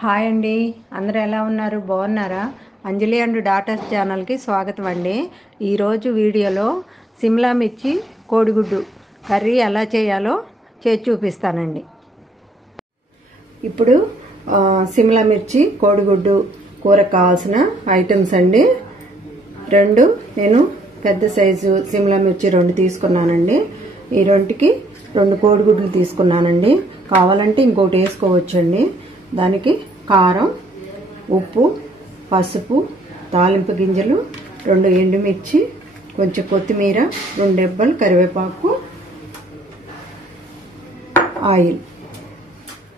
Hi అండి, అందరూ ఎలా ఉన్నారు? బాగున్నారా? అంజలి అండ్ డాటర్స్ ఛానల్కి స్వాగతం అండి. ఈరోజు వీడియోలో సిమ్లా మిర్చి కోడిగుడ్డు కర్రీ ఎలా చేయాలో చేసి చూపిస్తానండి. ఇప్పుడు సిమ్లా మిర్చి కోడిగుడ్డు కూరకు కావాల్సిన ఐటమ్స్ అండి. నేను పెద్ద సైజు సిమ్లా మిర్చి 2 తీసుకున్నానండి. ఈ 2కి 2 కోడిగుడ్లు తీసుకున్నానండి. కావాలంటే ఇంకోటి వేసుకోవచ్చండి. దానికి కారం, ఉప్పు, పసుపు, తాలింపు గింజలు, 2 ఎండుమిర్చి, కొంచెం కొత్తిమీర, 2 రెబ్బలు కరివేపాకు, ఆయిల్.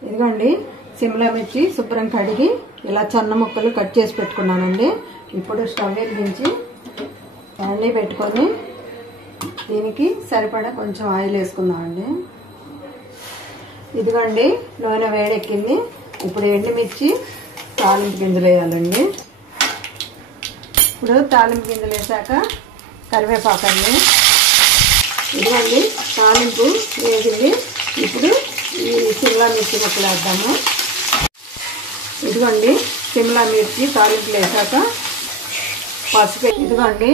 ఇదిగోండి సిమ్లా మిర్చి శుభ్రం కడిగి ఇలా సన్న ముక్కలు కట్ చేసి పెట్టుకున్నానండి. ఇప్పుడు స్టవ్ వెలిగించి ప్యాన్ పెట్టుకొని దీనికి సరిపడా కొంచెం ఆయిల్ వేసుకుందామండి. ఇదిగోండి నూనె వేడెక్కింది. ఇప్పుడు ఎండుమిర్చి, తాలింపు గింజలు వేయాలండి. ఇప్పుడు తాలింపు గింజలు వేసాక కరివేపాకు అండి. ఇదిగోండి తాలింపు వేగింది. ఇప్పుడు ఈ సిమ్లా మిర్చి ముక్కలు వేద్దాము. ఇదిగోండి సిమ్లా మిర్చి తాలింపులు వేసాక పసుపు. ఇదిగోండి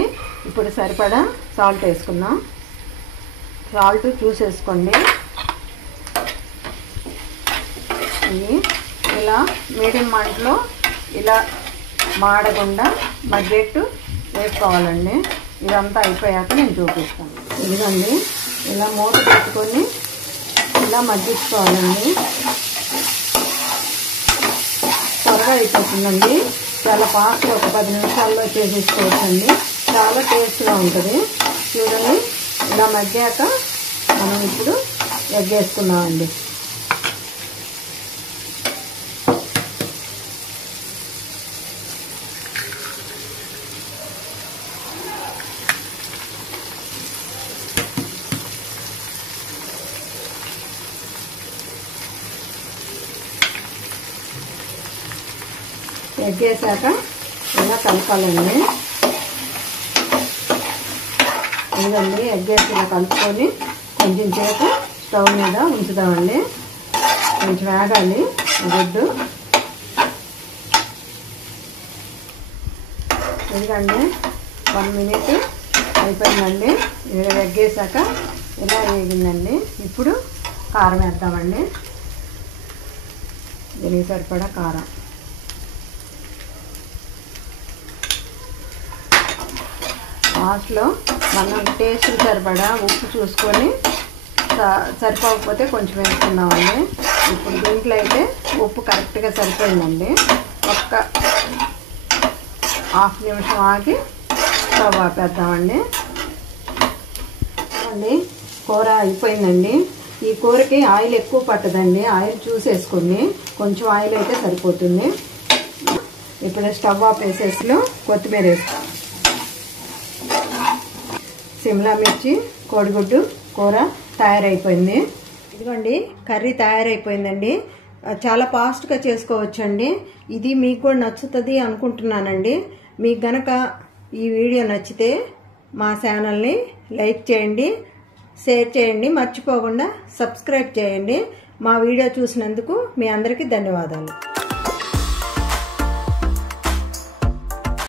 ఇప్పుడు సరిపడా సాల్ట్ వేసుకుందాం. సాల్ట్ చూసేసుకోండి. ఇలా మీడియం మంటలో ఇలా మాడకుండా మగ్గెట్టు వేసుకోవాలండి. ఇదంతా అయిపోయాక నేను చూపిస్తాను. ఇదిగోండి ఇలా మూత పెట్టుకొని ఇలా మగ్గించుకోవాలండి. త్వరగా అయిపోతుందండి. చాలా ఫాస్ట్గా ఒక 10 నిమిషాల్లో చేసేసుకోవచ్చండి. చాలా టేస్ట్గా ఉంటుంది. చూడండి ఇలా మగ్గాక మనం ఇప్పుడు ఎగ్ వేసుకున్నామండి. ఎగ్ వేసాక ఇలా కలపాలండి. ఇదండి ఎగ్ వేసి ఇలా కలుపుకొని కొంచెం సేపు స్టవ్ మీద ఉంచుదామండి. కొంచెం వేగాలి గుడ్డు. ఎందుకండి 1 మినిట్ అయిపోయిందండి. ఇలా ఎగ్ వేసాక ఇలా వేగిందండి. ఇప్పుడు కారం వేద్దామండి. దీనికి సరిపడా కారం, లాస్ట్లో మనం టేస్ట్ సరిపడా ఉప్పు చూసుకొని సరిపోకపోతే కొంచెం వేసుకుందామండి. ఇప్పుడు దీంట్లో అయితే ఉప్పు కరెక్ట్గా సరిపోయిందండి. ఒక్క 1/2 నిమిషం ఆగి స్టవ్ ఆపేద్దామండి. కూర అయిపోయిందండి. ఈ కూరకి ఆయిల్ ఎక్కువ పట్టదండి. ఆయిల్ చూసేసుకోండి. కొంచెం ఆయిల్ అయితే సరిపోతుంది. ఇప్పుడు స్టవ్ ఆఫ్ వేసేసిలో కొత్తిమీర వేసుకోండి. సిమ్లా మిర్చి కోడిగుడ్డు కూర తయారైపోయింది. ఇదిగోండి కర్రీ తయారైపోయిందండి. చాలా ఫాస్ట్గా చేసుకోవచ్చండి. ఇది మీకు కూడా నచ్చుతుంది అనుకుంటున్నానండి. మీకు గనక ఈ వీడియో నచ్చితే మా ఛానల్ని లైక్ చేయండి, షేర్ చేయండి, మర్చిపోకుండా సబ్స్క్రైబ్ చేయండి. మా వీడియో చూసినందుకు మీ అందరికీ ధన్యవాదాలు.